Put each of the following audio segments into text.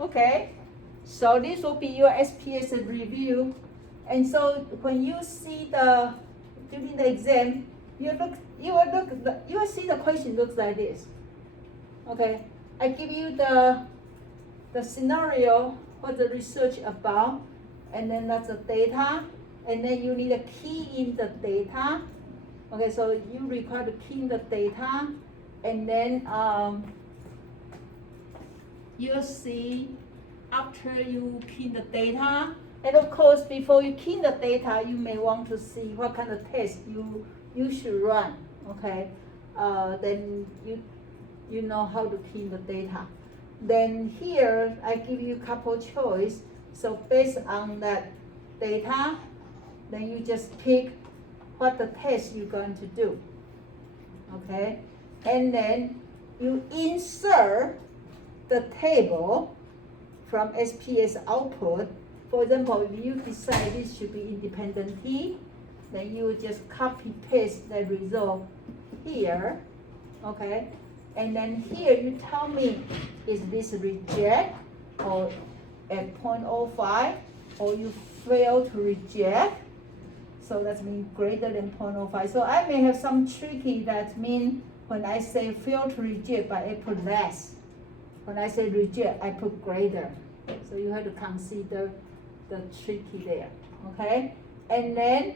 Okay, so this will be your SPSS review. And so when you see during the exam, you will see the question looks like this. Okay, I give you the scenario, what the research about, and then that's the data, and then you need to key in the data. Okay, so you require to key in the data, and then you'll see after you key in the data, and of course before you key in the data, you may want to see what kind of test you should run. Okay, then you know how to key in the data. Then here I give you a couple choice. So based on that data, then you just pick what the test you're going to do. Okay, and then you insert the table from SPS output. For example, if you decide this should be independent T, then you just copy paste the result here. Okay, and then here you tell me, is this reject or at 0.05, or you fail to reject? So that means greater than 0.05. So I may have some tricky, that means when I say fail to reject, but I put less. When I say reject, I put greater. So you have to consider the tricky there, okay? And then,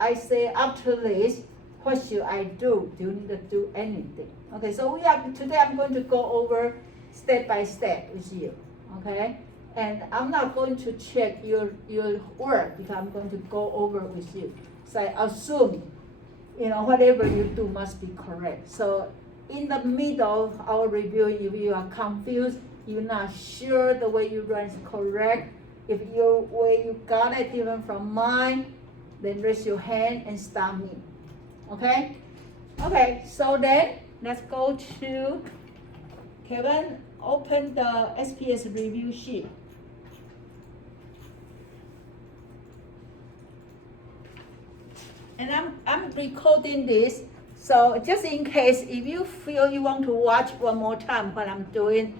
I say after this, what should I do? Do you need to do anything? Okay, so today I'm going to go over step by step with you, okay? And I'm not going to check your work because I'm going to go over with you. So I assume, whatever you do must be correct. So in the middle of our review, if you are confused, you're not sure the way you run is correct, if your way you got it different from mine, then raise your hand and stop me. Okay? Okay, so then let's go to Kevin, open the SPS review sheet. And I'm recording this, so just in case if you feel you want to watch one more time what I'm doing,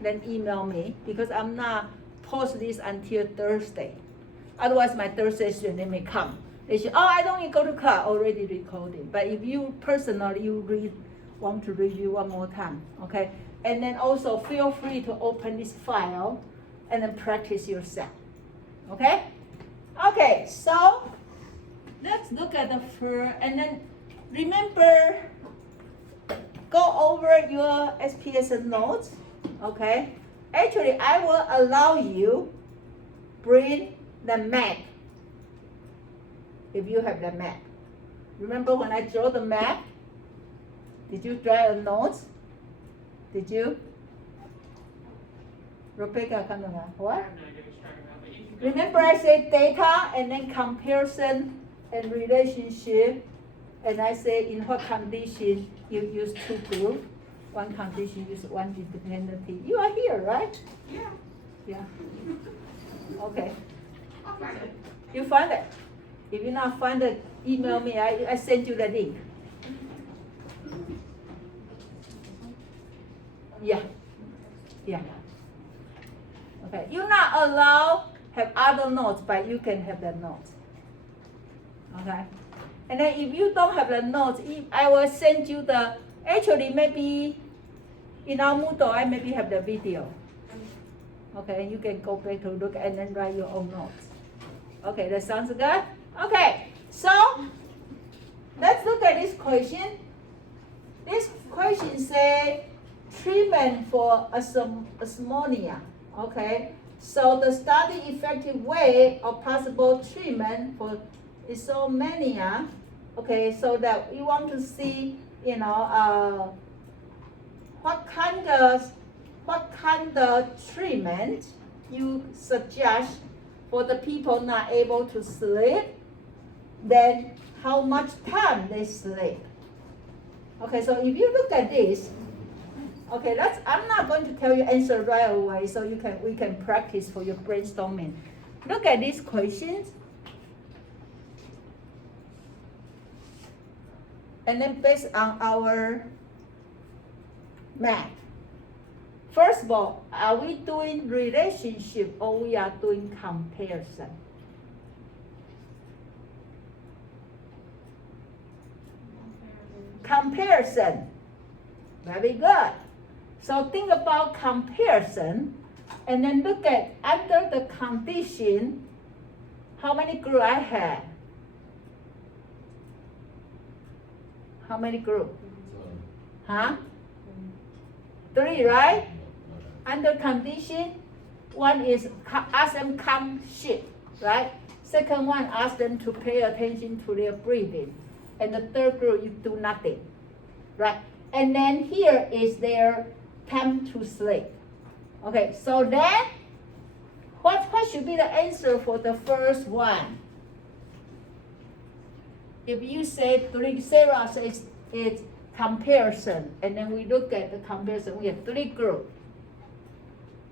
then email me, because I'm not post this until Thursday. Otherwise my Thursday student may come. They say, oh, I don't need to go to class, already recorded. But if you personally want to review one more time, okay? And then also feel free to open this file and then practice yourself, okay? Okay, so let's look at the first, and then remember, go over your SPSS notes, okay? Actually, I will allow you bring the map if you have the map. Remember when I draw the map? Did you draw a note? Did you? Rebecca, come on. What? Remember I said data and then comparison and relationship, and I say in what condition you use two groups, one condition use one independently. You are here, right? Yeah. Yeah. Okay. I'll find it. You find it. If you not find it, email me. I send you the link. Yeah. Yeah. Okay. You're not allowed have other notes, but you can have the notes. Okay. And then if you don't have the notes, I will send you actually maybe in our Moodle, I maybe have the video. Okay, and you can go back to look and then write your own notes. Okay, that sounds good? Okay, so let's look at this question. This question says treatment for asthenia. Okay, so the study effective way of possible treatment for insomnia. Okay, so that we want to see, what kind of treatment you suggest for the people not able to sleep, then how much time they sleep. Okay, so if you look at this, okay, I'm not going to tell you answer right away, so we can practice for your brainstorming. Look at these questions. And then based on our math, First of all, are we doing relationship or we are doing comparison? Comparison. Very good. So think about comparison and then look at under the condition, how many groups I have? How many groups? Huh? 3, right? Under condition, one is ask them come ship, right? Second one, ask them to pay attention to their breathing. And the third group, you do nothing, right? And then here is their time to sleep. Okay, so then, what should be the answer for the first one? If you say 3, Sarah says it's comparison, and then we look at the comparison, we have 3 groups.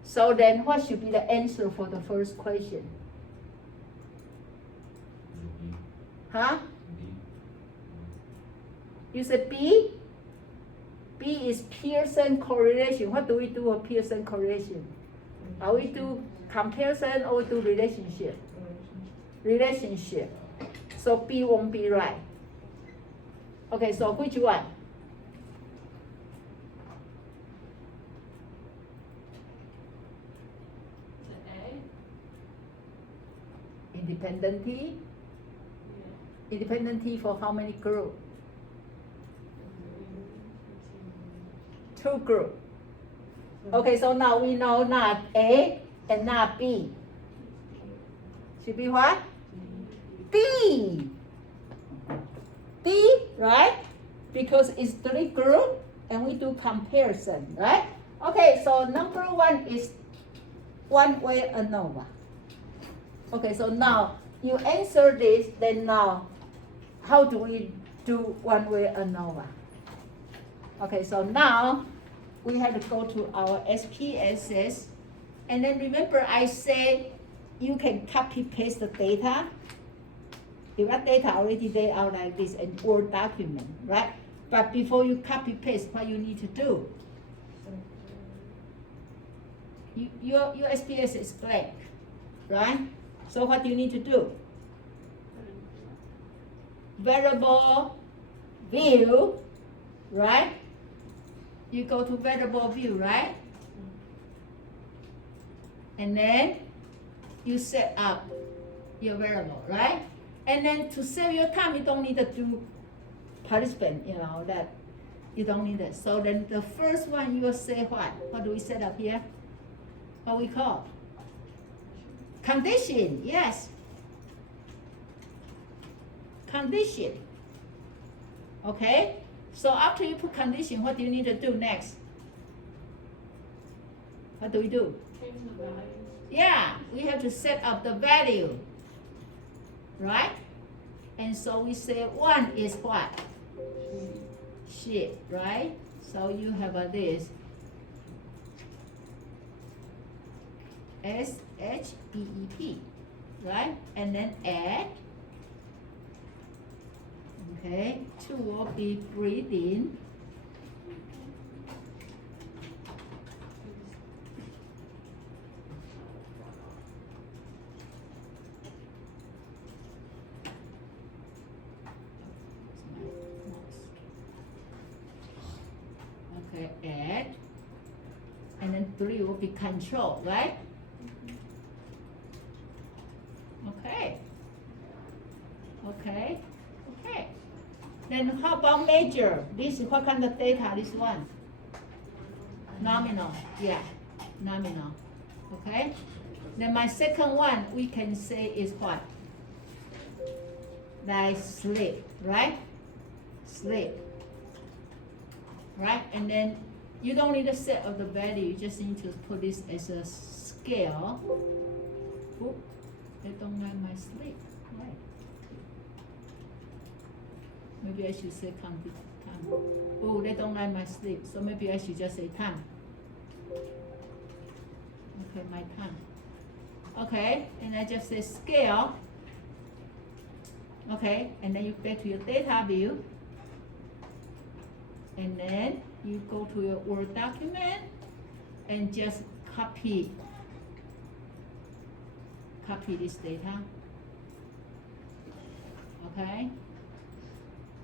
So then what should be the answer for the first question? Huh? You said B? B is Pearson correlation. What do we do with Pearson correlation? Are we do comparison or we do relationship? Relationship. So B won't be right. Okay, so which one? Independently? Independently for how many groups? 2 groups. Okay, so now we know not A and not B. Should be what? D. D, right? Because it's 3 groups and we do comparison, right? Okay, so number 1 is one-way ANOVA. Okay, so now you answer this, then now how do we do one-way ANOVA? Okay, so now we have to go to our SPSS, and then remember I say you can copy paste the data. If that data already laid out like this in Word document, right? But before you copy paste, what you need to do? Your SPSS is blank, right? So what do you need to do? Variable view, right? You go to variable view, right? And then you set up your variable, right? And then to save your time, you don't need to do participant, that you don't need it. So then the first one you will say what? What do we set up here? What we call? Condition, yes. Condition. Okay? So after you put condition, what do you need to do next? What do we do? Change the values. Yeah, we have to set up the value. Right? And so we say 1 is what? Sheep, right? So you have this SHEEP, right? And then add. Okay, 2 will be breathing. Okay, add. And then 3 will be control, right? Okay. Okay. Okay. Then how about measure? This is what kind of data, this one? Nominal, yeah, nominal, okay? Then my second one, we can say is what? Like sleep, right? Sleep, right? And then you don't need a set of the value, you just need to put this as a scale. Oop, they don't like my sleep, right? Maybe I should say time. Oh, they don't like my sleep, so maybe I should just say time. Okay, my time. Okay, and I just say scale. Okay, and then you back to your data view. And then you go to your Word document. and just copy this data. Okay,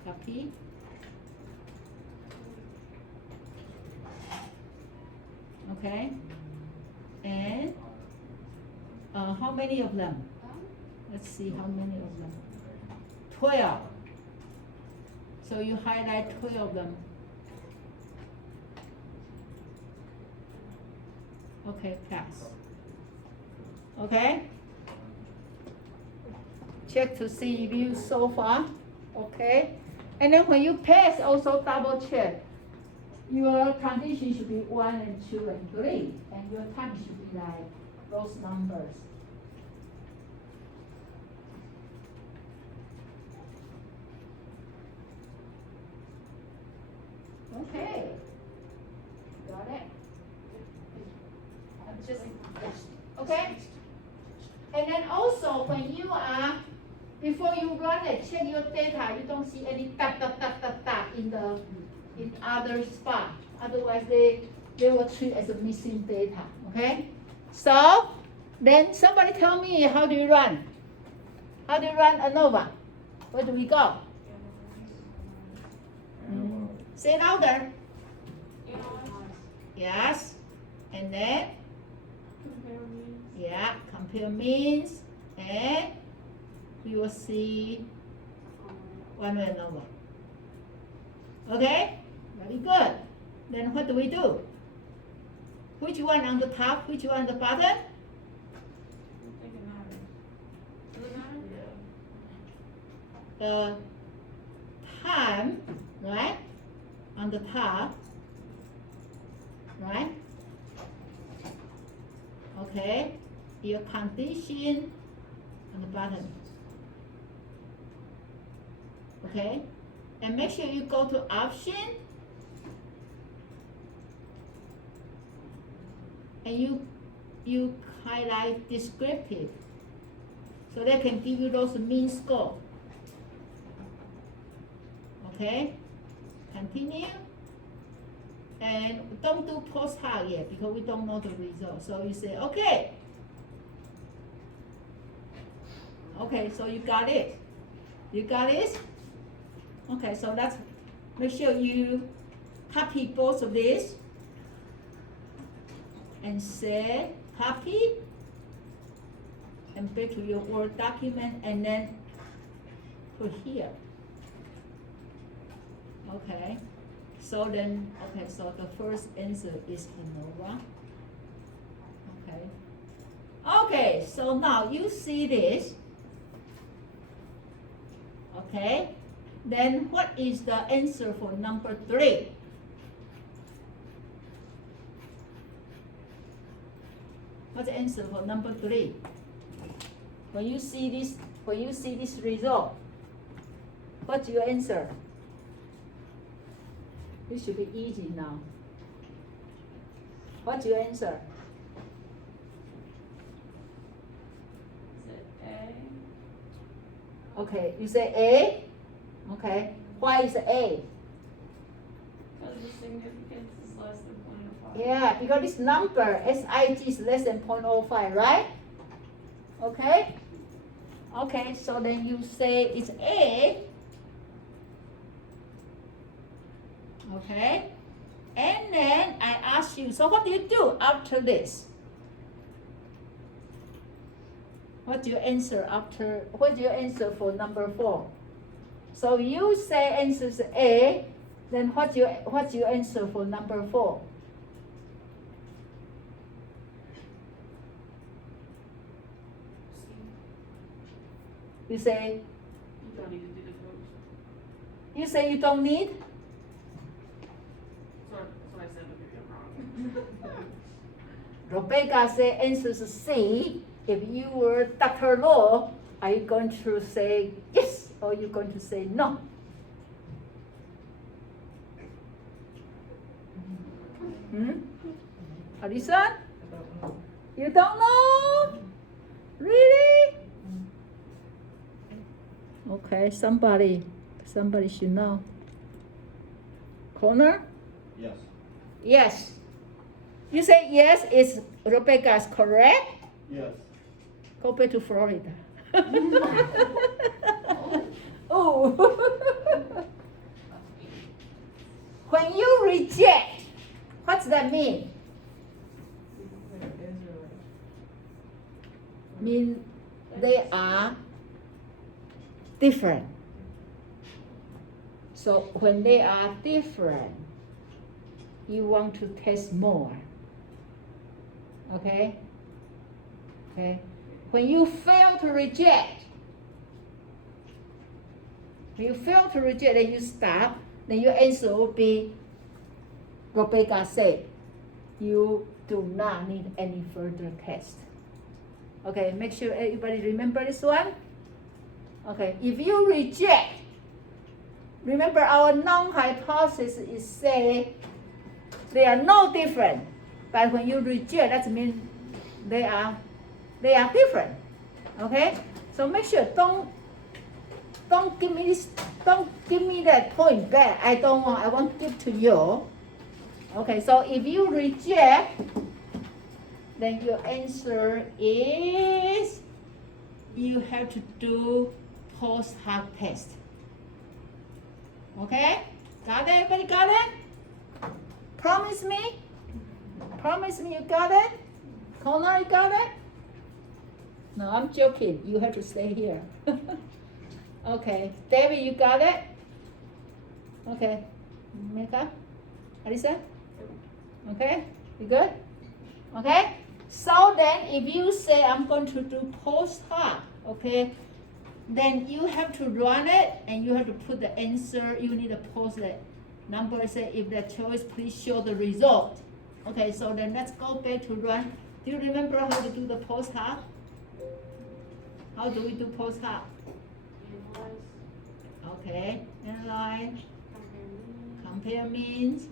copy. Okay, and how many of them? Let's see how many of them. 12. So you highlight 12 of them. Okay, pass. Okay. Check to see if you so far. Okay. And then when you pass, also double check. Your condition should be 1 and 2 and 3, and your time should be like those numbers. Okay. Got it? Okay? And then also when you are, before you run it, check your data, you don't see any dot in other spot. Otherwise they will treat as a missing data. Okay? So then somebody tell me, how do you run? How do you run ANOVA? Where do we go? Say louder. Yes. And then? Yeah, compare means. And we will see one way ANOVA. Okay? Very good. Then what do we do? Which one on the top, which one on the bottom? The time, right? On the top, right? Okay. Your condition on the bottom. Okay. And make sure you go to option and you highlight descriptive, so they can give you those mean score. Okay, continue, and don't do post hoc yet because we don't know the result. So you say okay. Okay, so you got it. You got it. Okay, so let's make sure you copy both of these and say copy and back to your Word document and then put here. Okay, so then, okay, so the first answer is ANOVA. Okay. Okay, so now you see this. Okay, then what is the answer for number 3? What's the answer for number 3? When you see this result, what's your answer? This should be easy now. What's your answer? Is it A? Okay, you say A? Okay, why is A? Because the significance is less than 0.05. Yeah, because this number, SIG, is less than 0.05, right? Okay? Okay, so then you say it's A. Okay? And then I ask you, so what do you do after this? What's your answer what's your answer for number 4? So you say answer is A, then what's your answer for number 4? You say, You don't need to do the codes. you say you don't need? That's what I said, but maybe I'm wrong. Rebecca said answer is C. If you were Dr. Law, are you going to say yes or are you going to say no? Alisa? You don't know? Really? Okay, somebody should know. Connor? Yes. Yes. You say yes, is Rebecca is correct? Yes. Go back to Florida. Oh. When you reject, what's that mean? Mean they are different. So when they are different, you want to test more. Okay? Okay? When you fail to reject, then you stop, then your answer will be, Rebecca said, you do not need any further test. Okay, make sure everybody remember this one. Okay, if you reject, remember our non-hypothesis is say they are no different. But when you reject, that means they are different. Okay? So make sure don't give me this, don't give me that point back. I want to give to you. Okay, so if you reject, then your answer is you have to do post hoc test. Okay? Got it? Everybody got it? Promise me? Promise me you got it? Connor, you got it? No, I'm joking. You have to stay here. Okay. David, you got it? Okay. Mika? Alisa? Okay? You good? Okay? So then if you say I'm going to do post hoc, okay, then you have to run it and you have to put the answer. You need to post the number, say if the choice, please show the result. Okay, so then let's go back to run. Do you remember how to do the post hoc? How do we do post hoc? Okay, analyze, compare means,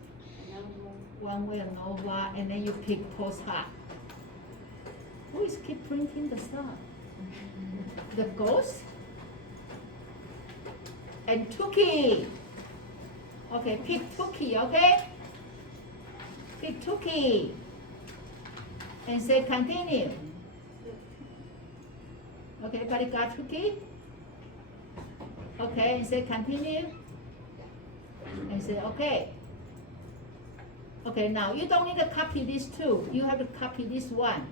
one way ANOVA, and then you pick post hoc. Who is keep printing the stuff? The ghost? And Tuki. Okay, pick Tuki, okay? Pick Tuki. And say continue. Okay, everybody got Tuki? Okay, and say continue. And say okay. Okay, now you don't need to copy this two. You have to copy this one.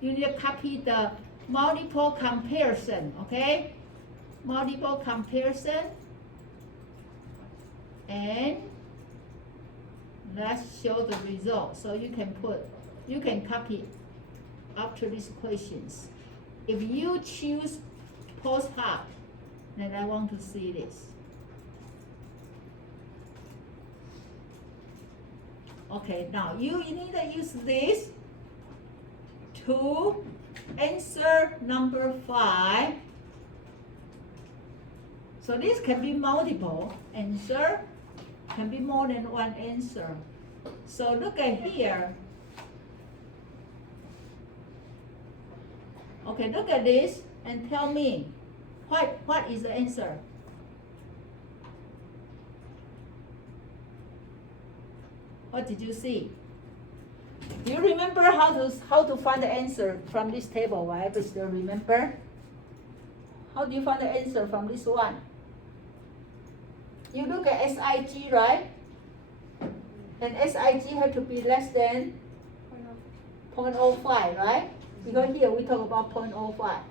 You need to copy the multiple comparison, okay? Multiple comparison. And let's show the result. So you can copy after these questions. If you choose post hoc, then I want to see this. Okay, now you need to use this to answer number 5. So this can be multiple answer, can be more than one answer. So look at here. Okay, look at this and tell me what is the answer? What did you see? Do you remember how to find the answer from this table? Right? Still remember? How do you find the answer from this one? You look at SIG, right? And SIG have to be less than 0.05, right? Because here we talk about 0.05.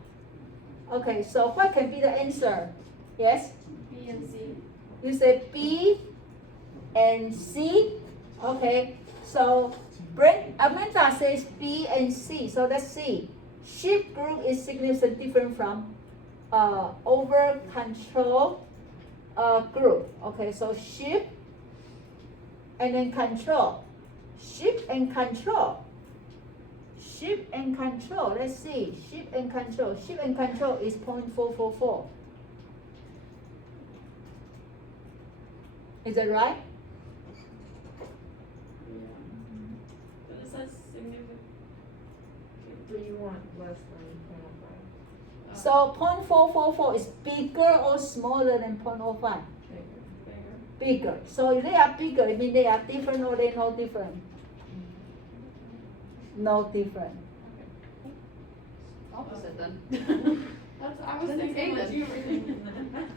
Okay, so what can be the answer? Yes? B and C. You say B and C. Okay, so Amanda says B and C. So let's see. Shift group is significantly different from over control group. Okay, so shift and then control. Shift and control. Shift and control. Let's see. Shift and control. Shift and control is 0.444. Is that right? But it says significant. Do you want less than 0.05? So 0.444 is bigger or smaller than 0.05? Bigger. So if they are bigger, it means they are different or they're not different. no different. Opposite then. I was thinking what you were thinking.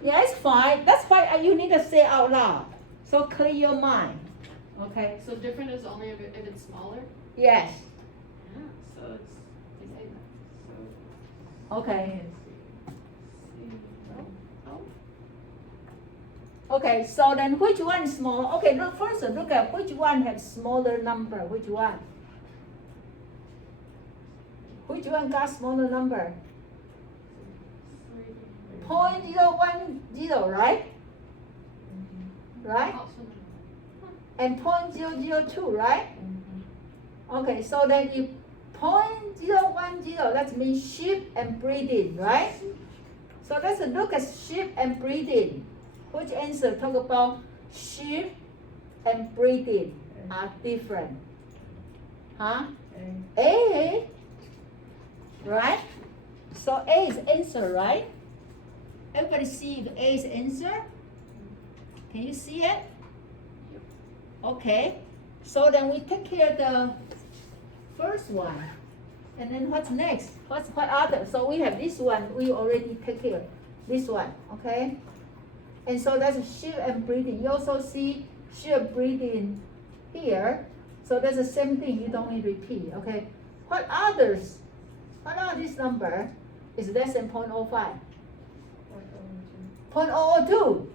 Yeah, it's fine. That's why you need to say out loud. So clear your mind. Okay? So different is only if it's smaller? Yes. So it's, so, Okay. C, oh, Okay, so then which one is smaller? Okay, look first, look at which one has smaller number. Which one? Which one got smaller number? 0.010, right? Right? oh, so And 0.002, right? Okay, so then if 0.010, that means sheep and breeding, right? So let's look at sheep and breeding. Which answer talk about sheep and breeding are different? Huh? A, right? So A is answer, right? Everybody see if A is answer? Can you see it? Okay. So then we take care of the first one. And then what's next? What other? So we have this one, we already take care of this one, okay? And so that's sheep and breeding. You also see sheep breeding here. So that's the same thing, you don't need to repeat, okay? What others? What are this number is less than 0.05? 0.002.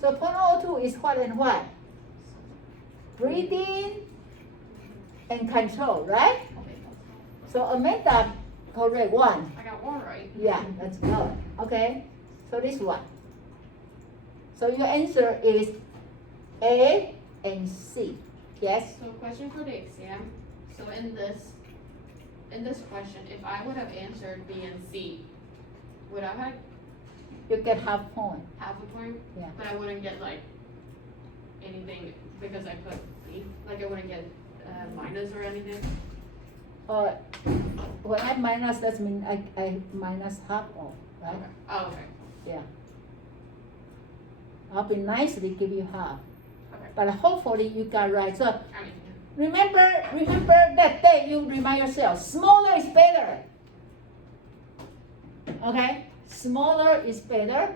So 0.002 is what and what? Breeding and control, right? okay. So Amanda, correct one. I got one right. Yeah, that's good. Okay, so this one. So your answer is A and C. Yes? So question for the exam. So in this question, if I would have answered B and C, would I have You get half point. half a point? Yeah. But I wouldn't get like anything because I put B. Like I wouldn't get minus or anything. When I minus, that means I minus half off, right? Okay. Oh, okay. Yeah. I'll be nicely give you half. Okay. But hopefully you got right. So I mean, remember that day you remind yourself, smaller is better. Okay? Smaller is better.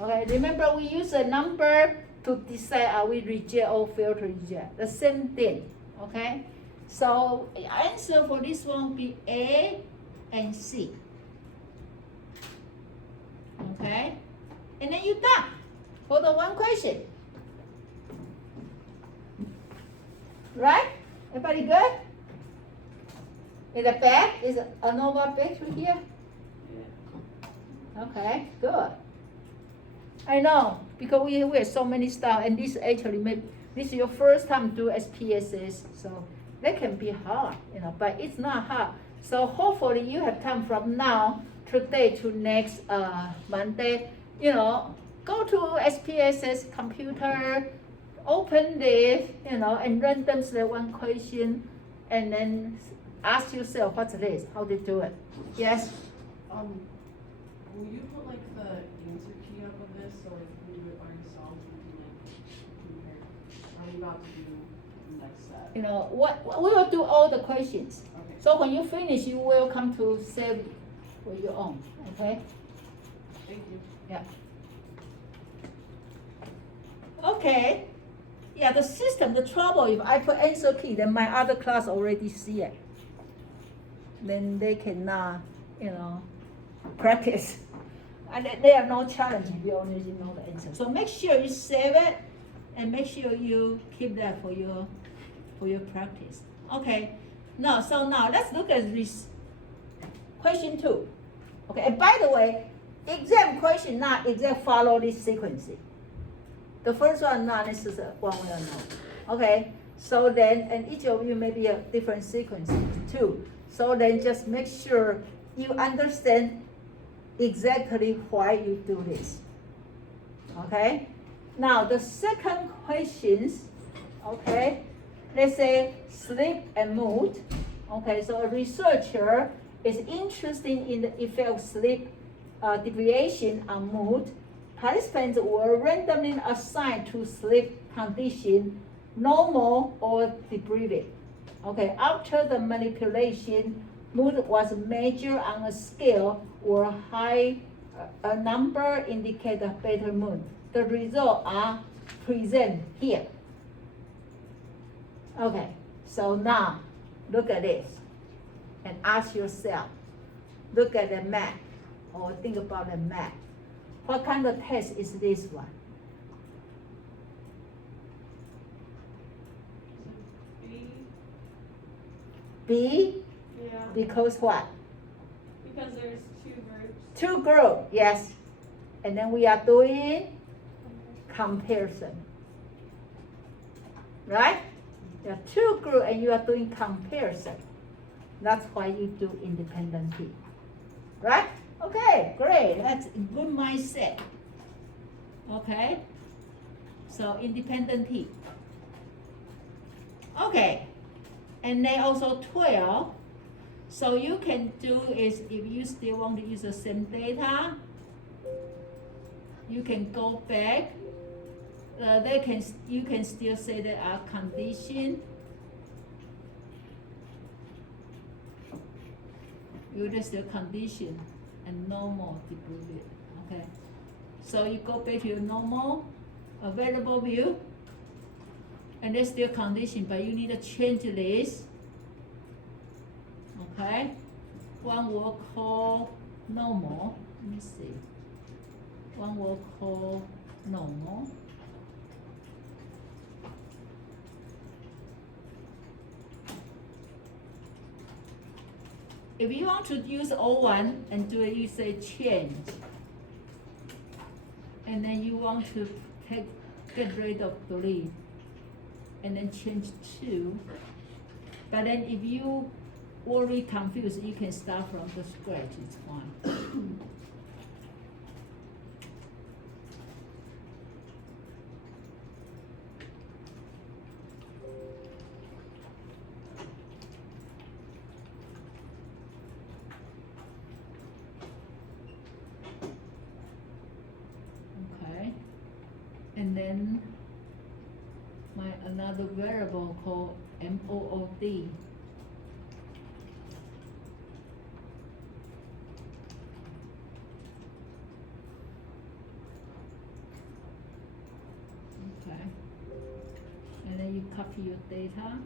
Okay, remember we use a number to decide are we reject or fail to reject. The same thing. Okay? So answer for this one will be A and C. Okay? And then you done for the one question. Right? Everybody good? In the back is another picture here. Okay, good. I know because we have so many stuff, and this actually this is your first time to do SPSS, so that can be hard, but it's not hard. So hopefully you have time from now today to next Monday. Go to SPSS computer, open this, and random select one question, and then ask yourself what's this, how to do it. Yes. Will you put like the answer key up of this, so if we do it by ourselves, we can like compare? Are you about to do the next step? What we will do all the questions. Okay. So when you finish, you will come to save for your own. Okay. Thank you. Yeah. Okay. Yeah, the system, the trouble, if I put answer key, then my other class already see it. Then they cannot, practice. And they have no challenge if you already know the answer. So make sure you save it and make sure you keep that for your practice. Okay. Now let's look at this question 2. Okay, and by the way, exam question not exact follow this sequence. The first one not necessarily one will know. Okay, so then, and each of you may be a different sequence too. So then just make sure you understand exactly why you do this. Okay, now the second questions, okay, let's say sleep and mood. Okay, so a researcher is interested in the effect of sleep deprivation on mood. Participants were randomly assigned to sleep condition, normal or deprived. Okay, after the manipulation, mood was measured on a scale or high, a number indicate a better mood. The results are present here. Okay, so now look at this and ask yourself, look at the map or think about the map. What kind of test is this one? B, B, Yeah, because what? because there's two groups. Two groups, yes. And then we are doing comparison. Right? There are two groups and you are doing comparison. That's why you do independent T. Right? Okay, great. That's a good mindset. Okay? So independent T. Okay. And then also 12. So you can do is if you still want to use the same data, you can go back. You can still say there are condition. You just still condition and normal distributed. Okay. So you go back to your normal available view, and there's still condition, but you need to change this. Okay. One will call normal. Let me see. One will call normal. If you want to use O1 and do it, you say change. And then you want to get rid of 3. And then change 2. But then if you already confused, you can start from the scratch, it's fine. Okay. And then another variable called MOOD. Okay. And then you copy your data.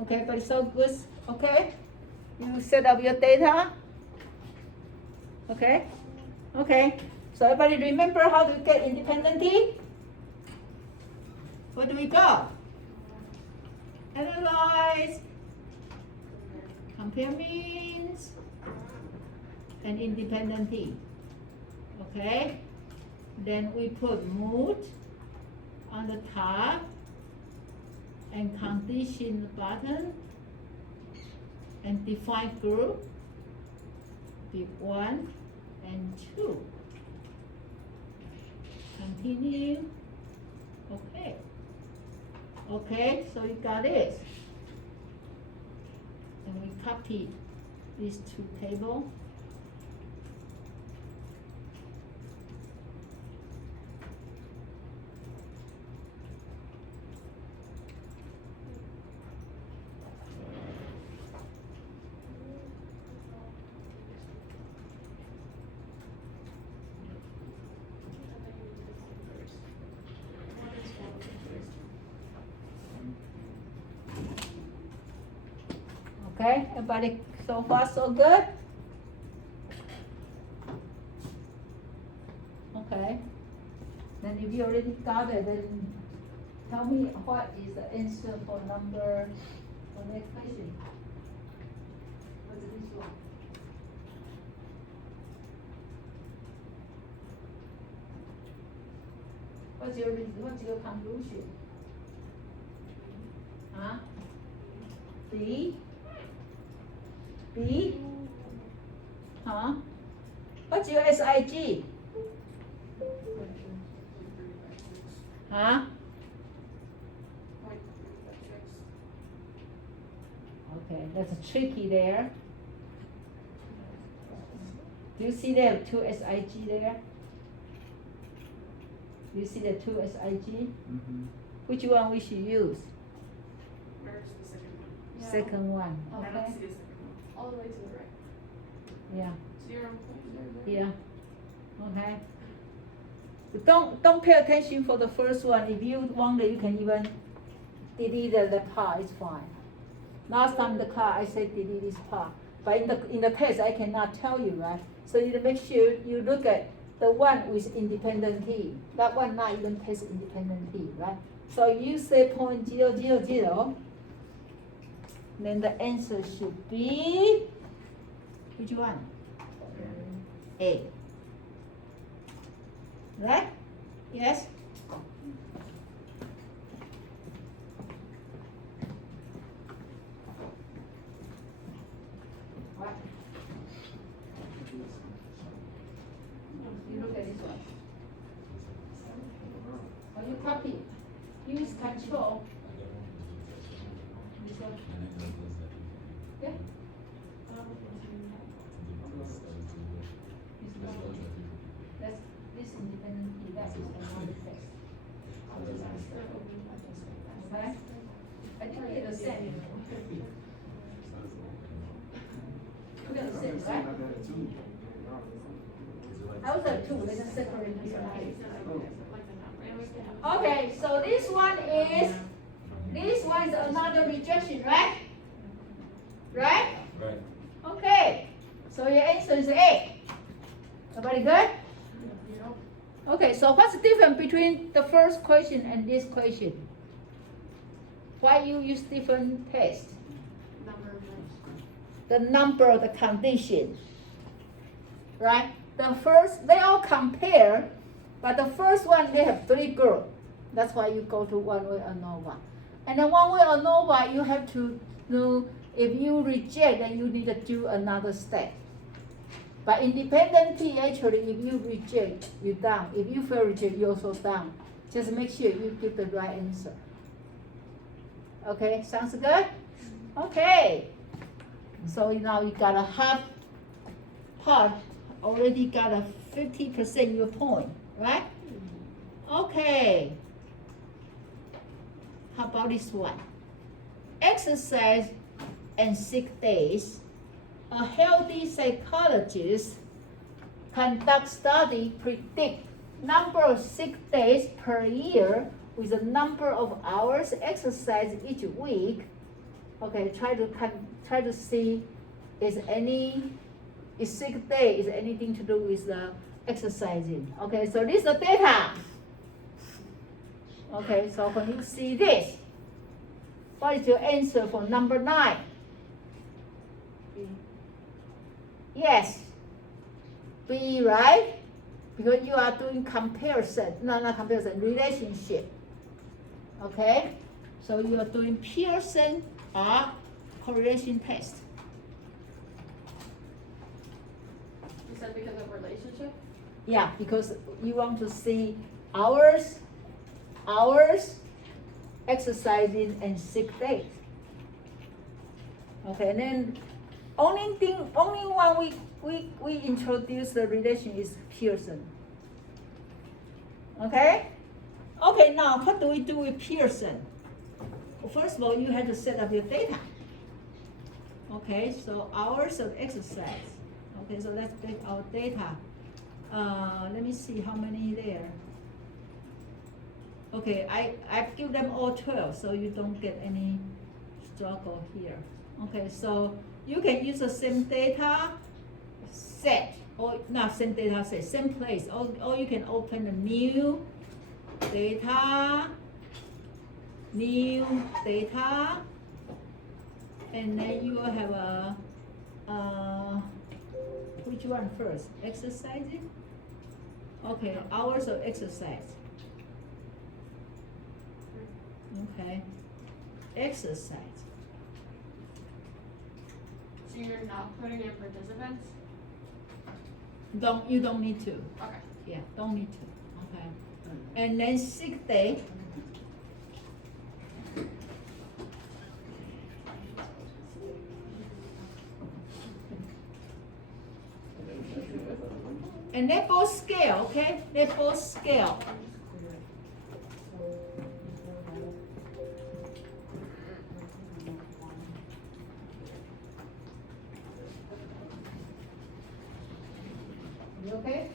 Okay, but it's so good. Okay, you set up your data. Okay, okay. So everybody remember how to get independent T? Where do we go? Analyze, compare means, and independent T. Okay, then we put mood on the top and condition button and define group, be 1 and 2. Continue. Okay. Okay, so you got this. And we copy these 2 tables. Okay, everybody so far so good? Okay. Then if you already got it, then tell me what is the answer for number, for the equation. What's this one? What's your conclusion? Huh? B? B? Huh? What's your SIG? Huh? Okay, that's tricky there. Do you see there two SIG there? Do you see the two SIG? Mm-hmm. Which one we should use? Where's the second one? Yeah. Second one, I okay? don't see a second one. All the way to the right. Yeah, 0.00. yeah, okay. Don't pay attention for the first one. If you want it, you can even delete the part, it's fine. Last time in the class, I said delete this part, but in the test, I cannot tell you, right? So you make sure you look at the one with independent key. That one not even test independent key, right? So if you say 0.000, then the answer should be, which one? A. Right? Yes? What? You look at this one. Or you copy. Use control. This one. Yeah? That's this independent key, that is another text. Okay? I think they're the same. Look at the same, right? I was at two, let's just separate this one. Okay, so this one is another rejection, right? Right? Right. Okay, so your answer is A. Everybody good? Okay, so what's the difference between the first question and this question? Why you use different tests? Number of times. The number of the condition, right? The first, they all compare, but the first one, they have 3 groups. That's why you go to one way ANOVA. And then one way ANOVA, you have to know, if you reject, then you need to do another step. But independent T, actually, if you reject, you down. If you fail reject, you also down. Just make sure you give the right answer. Okay, sounds good? Okay. So now you got a half part, already got a 50% your point, right? Okay. How about this one? Exercise and sick days. A healthy psychologist conduct study predict number of sick days per year with the number of hours exercise each week. Okay, try to see is sick day is anything to do with the exercising. Okay, so this is the data. Okay, so when you see this, what is your answer for number 9? Yes, B, right? Because you are doing comparison, no, not comparison, relationship. Okay, so you are doing Pearson or correlation test. You said because of relationship? Yeah, because you want to see hours, exercising, and sick days. Okay, and then only one we introduce the relation is Pearson. Okay? Okay, now what do we do with Pearson? Well, first of all, you have to set up your data. Okay, so hours of exercise. Okay, so let's take our data. Let me see how many there. Okay, I give them all 12, so you don't get any struggle here. Okay, so you can use the same data set, or not same data set, same place, or you can open a new data, and then you will have a, which one first? Exercising? Okay, hours of exercise. Okay, exercise. So you're not putting in participants? You don't need to. Okay. Yeah, don't need to. Okay. And then sick day. And they both scale, okay? They both scale. You okay?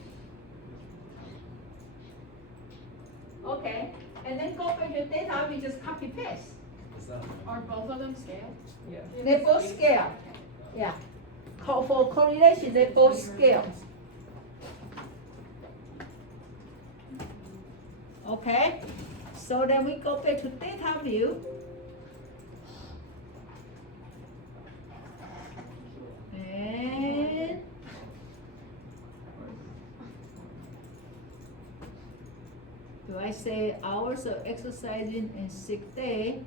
Okay, and then go back to data, we just copy paste. Are both of them scale? Yeah. They both scale, yeah. For correlation, they both scale. Okay, so then we go back to data view. And do I say hours of exercising and sick day?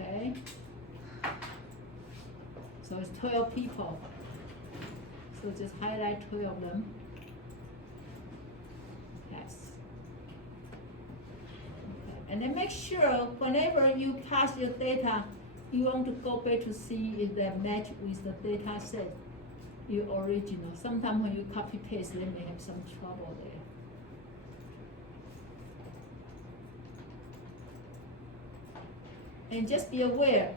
Okay. So it's 12 people. So just highlight 12 of them. Yes. Okay. And then make sure whenever you pass your data, you want to go back to see if they match with the data set, your original. Sometimes when you copy paste, they may have some trouble there. And just be aware,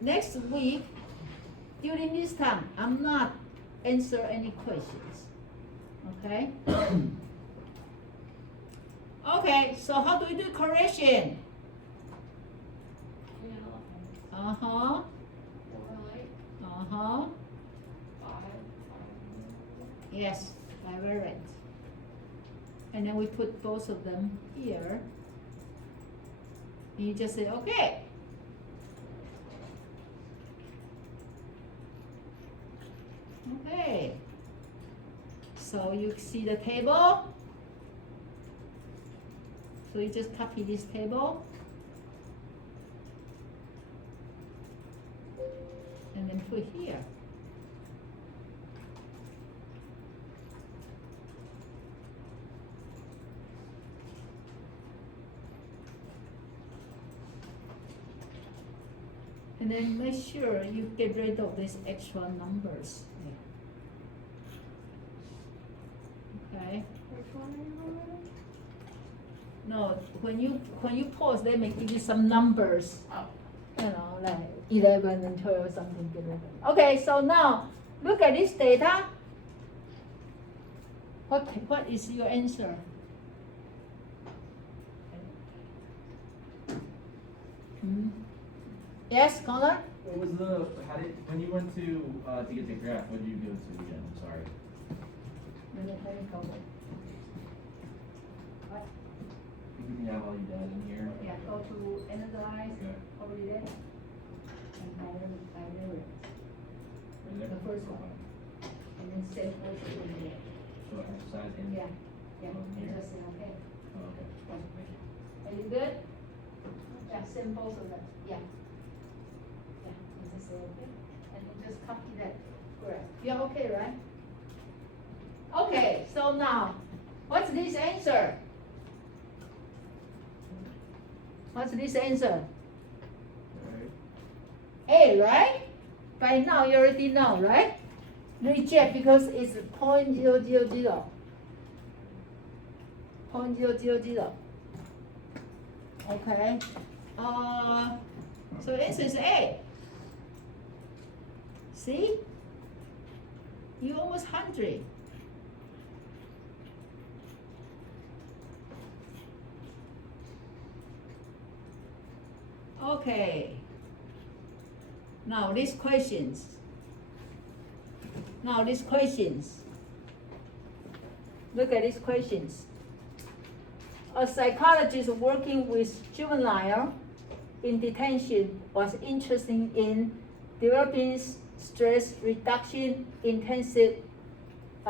next week, during this time, I'm not answer any questions, okay? Okay, so how do we do correction? Uh-huh, Correlate, uh-huh, five. yes, divariant. And then we put both of them here. And you just say, okay. Okay. So you see the table. So you just copy this table. And then put here. And then make sure you get rid of these extra numbers. Okay? Which one are you removing? No, when you pause, they may give you some numbers. Oh. You know, like 11 and 12 something. Get rid of it. Okay, so now look at this data. What is your answer? Hmm? Yes, Connor? What was when you went to get the graph, what did you go to again? I'm sorry. What? You can have all your data in here. Yeah, go to analyze, Okay. correlate, and divariate. Right there? The first one. And then same also in there. So exercise in. Yeah, yeah, Oh, and here. just say, okay. Oh, okay. Thank you. Are you good? Yeah, same both of them, yeah. Yeah, and just say, okay, and then just copy that graph. You're okay, right? Okay, so now, what's this answer? What's this answer? Alright. A, right? By now, you already know, right? Reject because it's 0.000. 0.000. Okay. So answer is A. See? You almost 100. Okay. Now these questions. Look at these questions. A psychologist working with juvenile in detention was interested in developing stress reduction intensive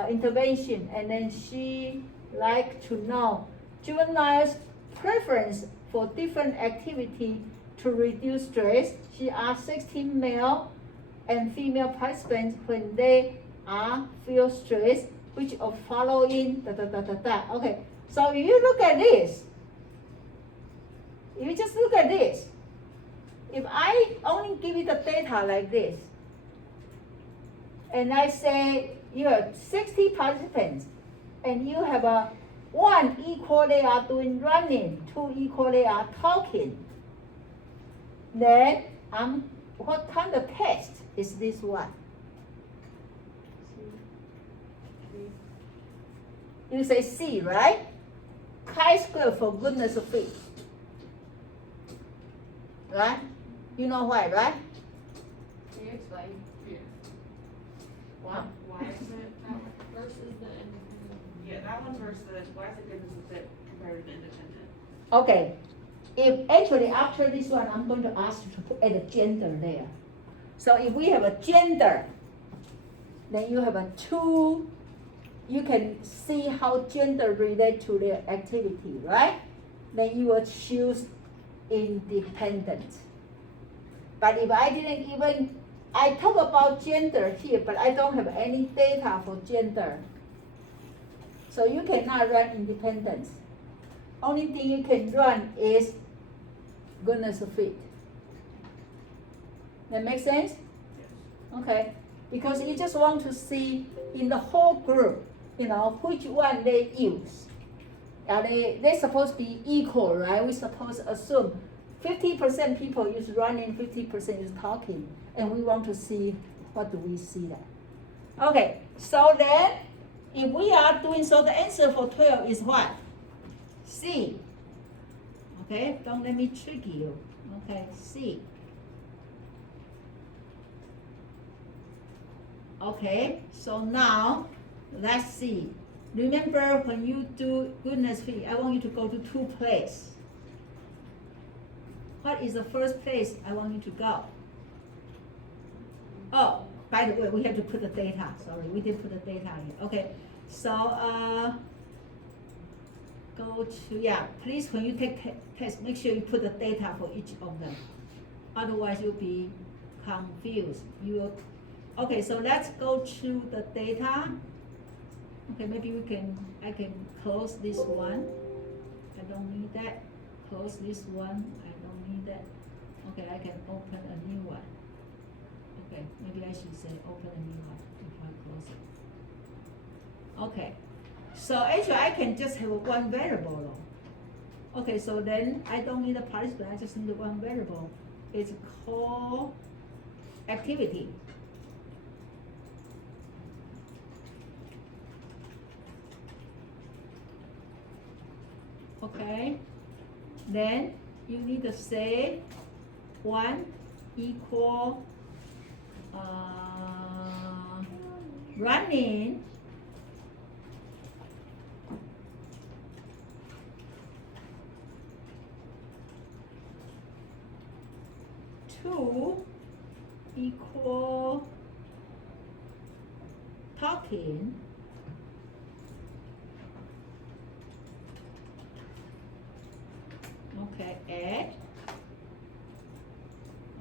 intervention, and then she liked to know juveniles' preference for different activity to reduce stress. She asked 16 male and female participants when they feel stressed, which of following Okay, so if you look at this, if I only give you the data like this, and I say you have 60 participants, and you have a 1 equal they are doing running, 2 equal they are talking. Then what kind of test is this one? You say C, right? Chi-square for goodness sake. Right? You know why, right? Can you explain? Yeah. Why is it that versus the independent? Yeah, that one versus, why is it goodness of fit compared to the independent? Okay. If actually after this one, I'm going to ask you to add a gender there. So if we have a gender, then you have a 2, you can see how gender relate to their activity, right? Then you will choose independent. But if I didn't even, I talk about gender here, but I don't have any data for gender. So you cannot run independence. Only thing you can run is goodness of fit. That make sense? Okay. Because you just want to see in the whole group, which one they use. They're supposed to be equal, right? We supposed to assume 50% people use running, 50% use talking. And we want to see what do we see there. Okay, so then if we are doing, so the answer for 12 is what? C. Okay, don't let me trick you. Okay, C. Okay, so now let's see. Remember when you do goodness fit, I want you to go to 2 places. What is the first place I want you to go? Oh, by the way, we have to put the data. Sorry, we didn't put the data here. Okay, so go to, please when you take test, make sure you put the data for each of them. Otherwise you'll be confused. Okay, so let's go to the data. Okay, maybe I can close this one. I don't need that. Close this one. I don't need that. Okay, I can open a new one. Okay, maybe I should say open a new one before I close it. Okay, so actually I can just have one variable. Okay, so then I don't need a participant. I just need one variable. It's called activity. Okay, then you need to say 1 equal running, two equal talking, okay, add,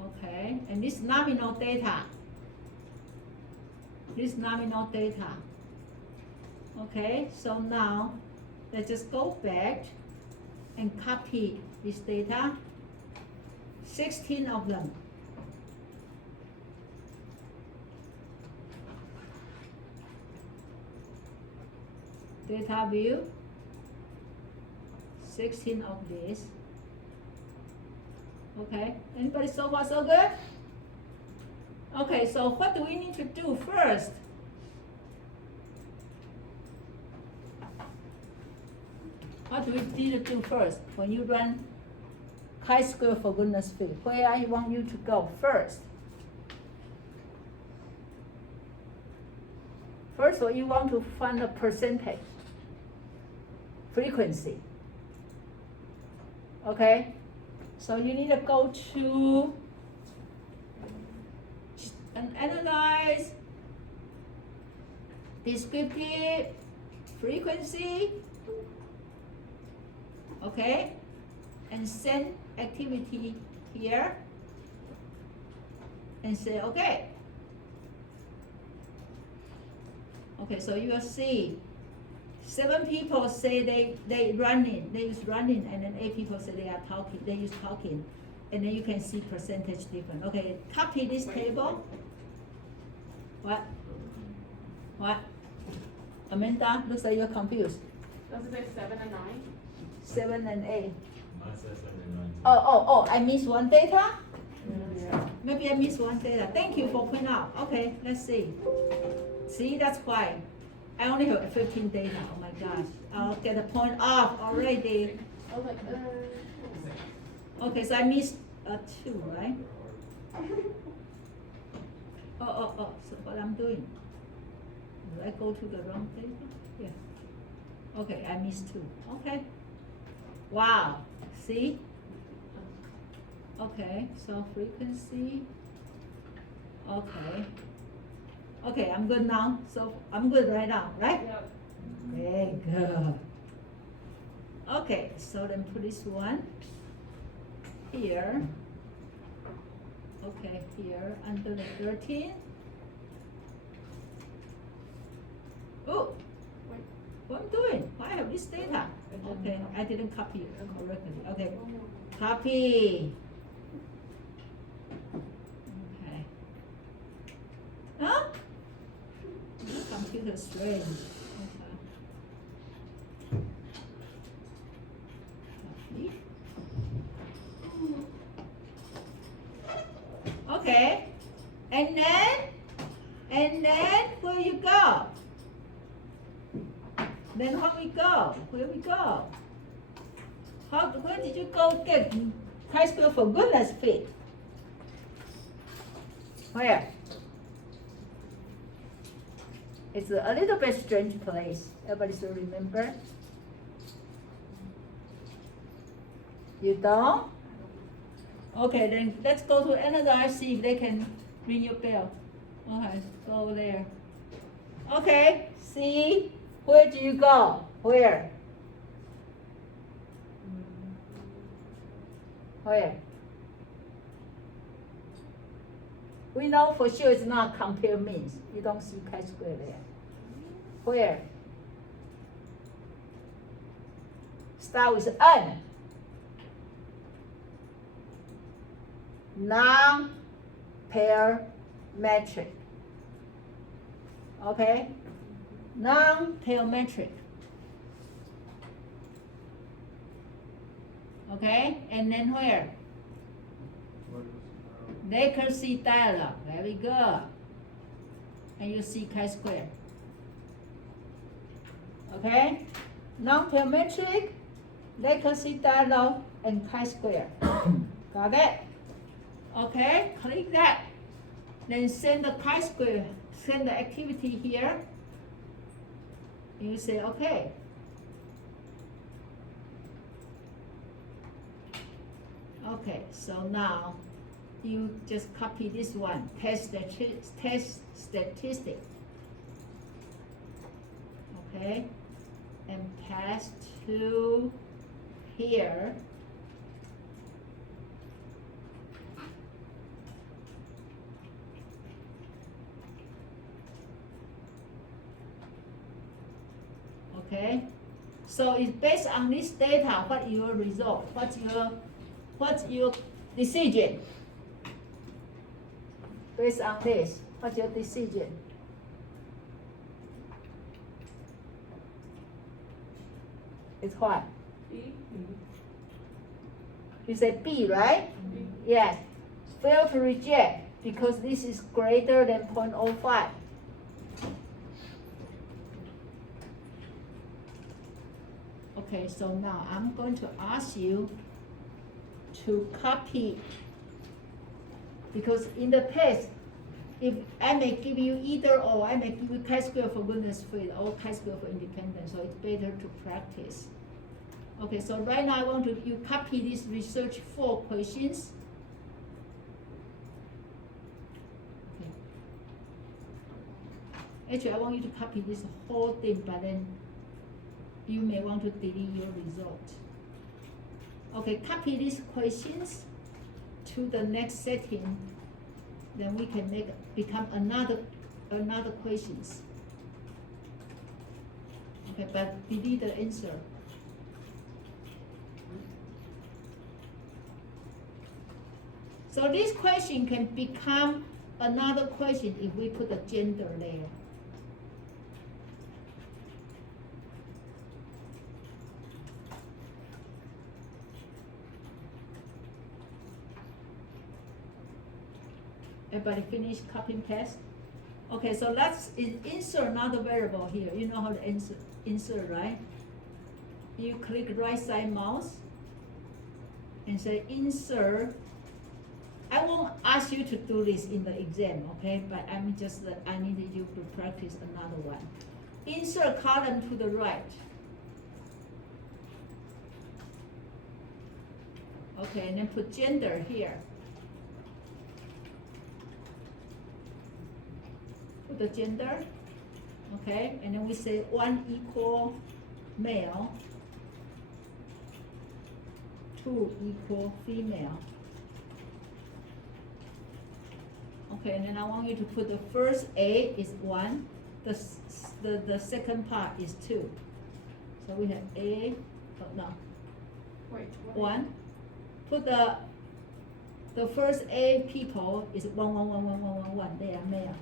okay, and this nominal data, okay, so now let's just go back and copy this data, 16 of them. Data view, 16 of this. Okay, anybody so far so good? Okay, so what do we need to do first? What do we need to do first when you run chi-square for goodness sake? Where I want you to go first? First of all, you want to find the percentage, frequency. Okay, so you need to go to and analyze descriptive frequency, okay, and send activity here and say okay. Okay, so you will see 7 people say they use running, and then 8 people say they use talking, and then you can see percentage difference. Okay, copy this table. What? What? Amanda, looks like you're confused. Does it say 7 and 9? 7 and 8. Mine says 7 and 9. Oh, I missed one data? Yeah. Maybe I missed one data. Thank you for pointing out. Okay, let's see. See, that's why. I only have 15 data. Oh my gosh. I'll get a point off already. I was like, Okay, so I missed 2, right? Oh, so what I'm doing? Did I go to the wrong data? Yeah. Okay, I missed 2. Okay. Wow, see? Okay, so frequency. Okay. Okay, I'm good now. So I'm good right now, right? Yep. Okay, good. Okay, so then put this one here. Okay, here under the 13. Oh, Wait. what I'm doing? Why I have this data? Okay, I didn't copy it correctly. Okay, copy. Okay. Huh? My computer's strange. Okay. Copy. Okay. And then where you go? Then where we go? Where we go? Where did you go get chi-square for goodness sake? Where? It's a little bit strange place. Everybody still remember? You don't? Okay, then let's go to another, see if they can ring your bell. Okay, go there. Okay, see? Where do you go? Where? Where? We know for sure it's not compare means. You don't see chi-square there. Where? Start with N. Non-pair metric. Okay? Non-pair metric. Okay? And then where? Accuracy dialog. Very good. And you see chi-square. Okay? Non-pair metric, accuracy dialog, and chi-square. Got it? Okay, click that. Then send the chi-square, send the activity here. You say okay. Okay, so now you just copy this one, test statistic. Okay, and pass to here. Okay, so it's based on this data, what your result, what's your decision? Based on this, what's your decision? It's what? B. You say B, right? B. Yes. Fail to reject because this is greater than 0.05. Okay, so now I'm going to ask you to copy, because in the test, if I may give you either or, I may give you chi-square for goodness sake or chi-square for independence, so it's better to practice. Okay, so right now I want you copy this research 4 questions. Okay. Actually, I want you to copy this whole thing, but then you may want to delete your result. Okay, copy these questions to the next setting, then we can become another questions. Okay, but delete the answer. So this question can become another question if we put the gender there. Everybody finish copy and paste? Okay, so let's insert another variable here. You know how to insert, right? You click right side mouse and say insert. I won't ask you to do this in the exam, okay? But I needed you to practice another one. Insert column to the right. Okay, and then put gender here. Put the gender, okay? And then we say 1 equal male, 2 equal female. Okay, and then I want you to put the first A is 1, the second part is 2. So we have A, Wait, what? 1. Put the first A people is 1, 1, 1, 1, 1, 1, 1. They are male.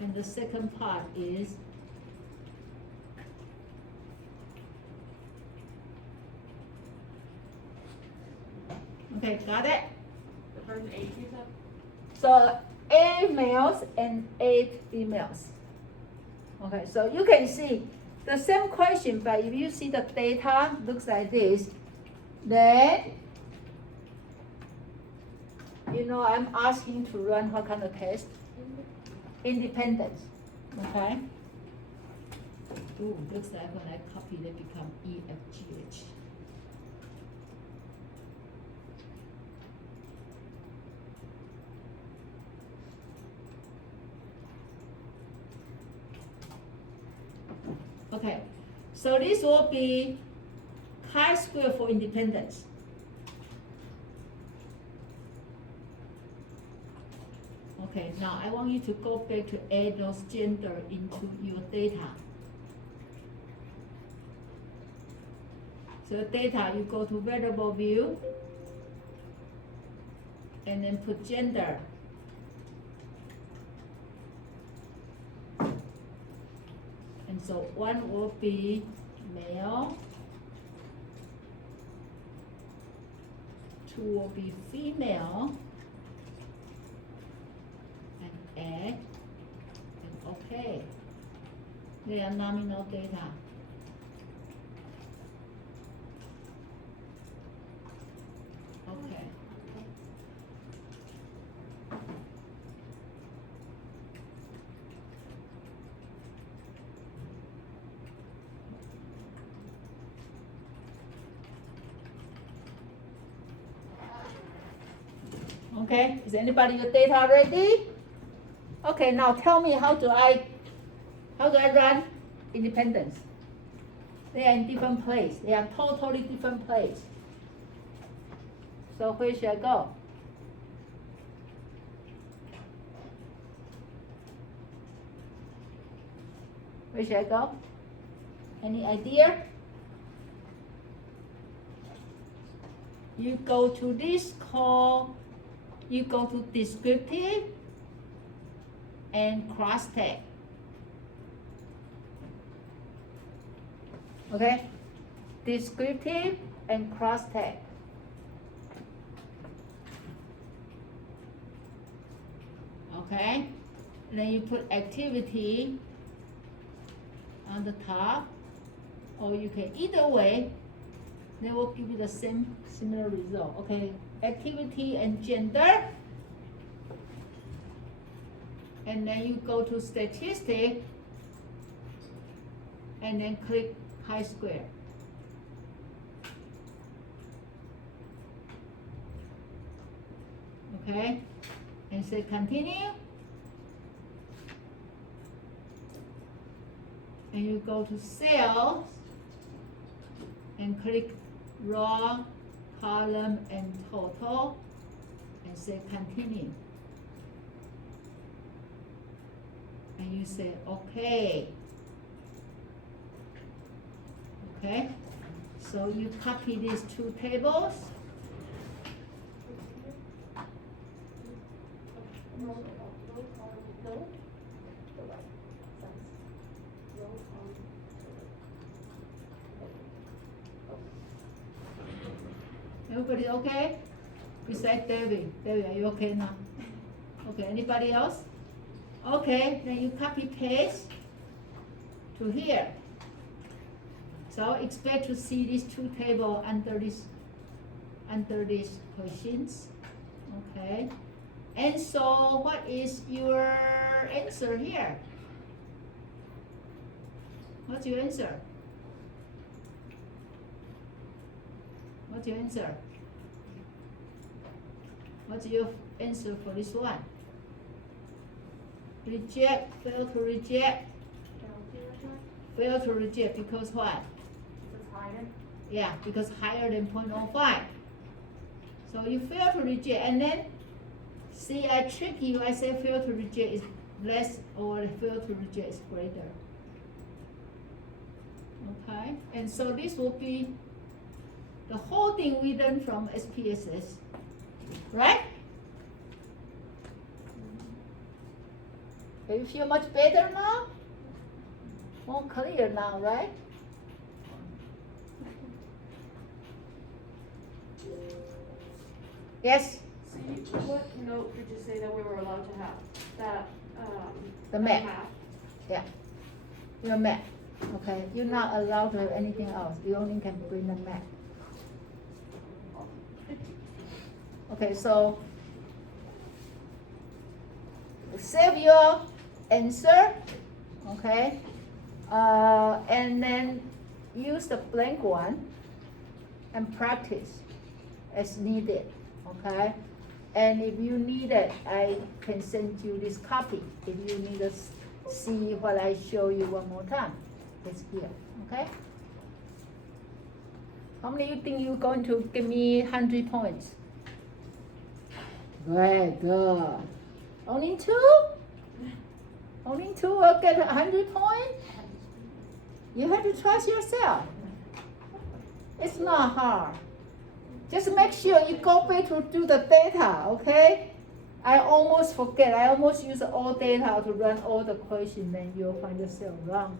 And the second part is okay, got it? The first 8 you said? So 8 males and 8 females. Okay, so you can see the same question, but if you see the data looks like this, then you know I'm asking to run what kind of test? Independence. Okay? Ooh, looks like when I copy they become E, F, G, H. Okay, so this will be chi-square for independence. Okay, now I want you to go back to add those gender into your data. So data, you go to variable view, and then put gender. And so 1 will be male, 2 will be female, and add, and okay. They are nominal data. Okay. Okay, is anybody your data ready? Okay, now tell me how do I run independence? They are in different place. They are totally different place. So where should I go? Where should I go? Any idea? You go to this call, you go to descriptive and cross tag. Okay? Descriptive and cross tag. Okay? Then you put activity on the top, or you can either way, they will give you the same similar result. Okay, activity and gender, and then you go to statistic, and then click chi-square. Okay, and say continue. And you go to cells and click raw, column, and total, and say continue. And you say okay. Okay, so you copy these 2 tables. Everybody okay? Besides David. David, are you okay now? Okay, anybody else? Okay, then you copy paste to here. So expect to see these two tables under these questions. Okay. And so what is your answer here? What's your answer? What's your answer? What's your answer for this one? Reject, fail to reject. Fail to reject because what? It's higher. Yeah, because higher than 0.05. So you fail to reject, and then see, I trick you. I say fail to reject is less, or fail to reject is greater. Okay, and so this will be the whole thing we learned from SPSS, right? Do you feel much better now? More clear now, right? Yes, So what note did you say that we were allowed to have? That, the map. Yeah, your map. Okay, you're not allowed to have anything else. You only can bring the map. Okay, so save your answer. Okay, and then use the blank one and practice as needed. Okay, and if you need it, I can send you this copy. If you need to see what I show you one more time, it's here. Okay. How many you think you're going to give me 100 points? Very good. Only two? Only two will get 100 points? You have to trust yourself. It's not hard. Just make sure you go back to do the data, okay? I almost forget. I almost use all data to run all the questions, then you'll find yourself wrong.